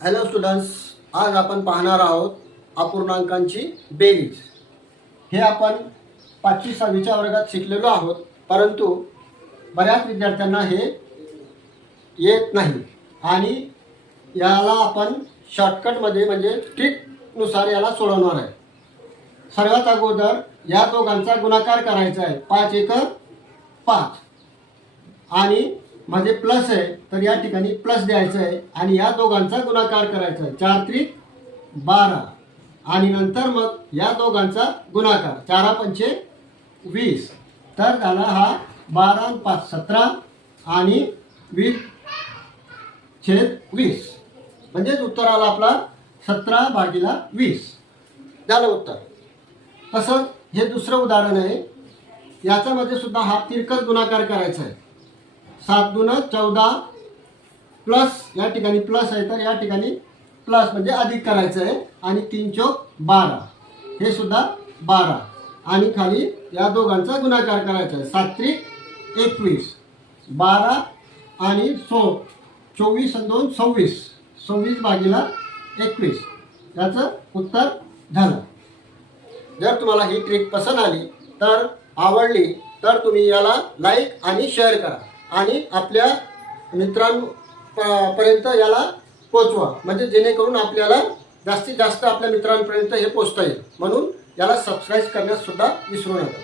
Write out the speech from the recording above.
Hello students, आज आपण पाहणार आहोत अपूर्णांकांची बेरीज। हे आपण 5वी 6वीच्या वर्गात शिकलेलो आहोत, परंतु बऱ्याच विद्यार्थ्यांना हे येत नाही आणि याला आपण शॉर्टकटमध्ये म्हणजे ट्रिकनुसार याला सोडवणार आहे। सर्वात अगोदर या दोघांचा गुणाकार करायचा आहे। 5 एक 5 आणि मध्ये प्लस आहे तर या ठिकाणी प्लस द्यायचं आहे आणि या दोघांचा गुणाकार करायचा आहे। 4 त्रिक 12 आणि नंतर मग या दोघांचा गुणाकार 4 पंचे 20 तर झाला हा 12 आणि 5 17 आणि 20/20 म्हणजे उत्तर आला आपला 17/20 झालं उत्तर। तसंच हे दुसरं उदाहरण आहे, याच्यामध्ये सुद्धा हा तिरकस गुणाकार करायचा आहे। 7 दून 14 प्लस या ठिकाणी प्लस आहे तर या ठिकाणी प्लस म्हणजे अधिक करायचं आहे आणि 3 चौक 12 हे सुद्धा 12 आणि खाली या दोघांचा गुणाकार करायचा आहे। 7 त्रिक 21 12 आणि 24 आणि 2 26 26/21 याचं उत्तर झालं। जर तुम्हाला ही ट्रिक पसंत आली तर आवडली तर तुम्ही याला लाईक आणि शेअर करा आणि आपल्या मित्रांपर्यंत याला पोचवा, म्हणजे जेणेकरून आपल्याला जास्तीत जास्त आपल्या मित्रांपर्यंत हे पोचता येईल। म्हणून याला सबस्क्राईब करण्यास सुद्धा विसरू नका।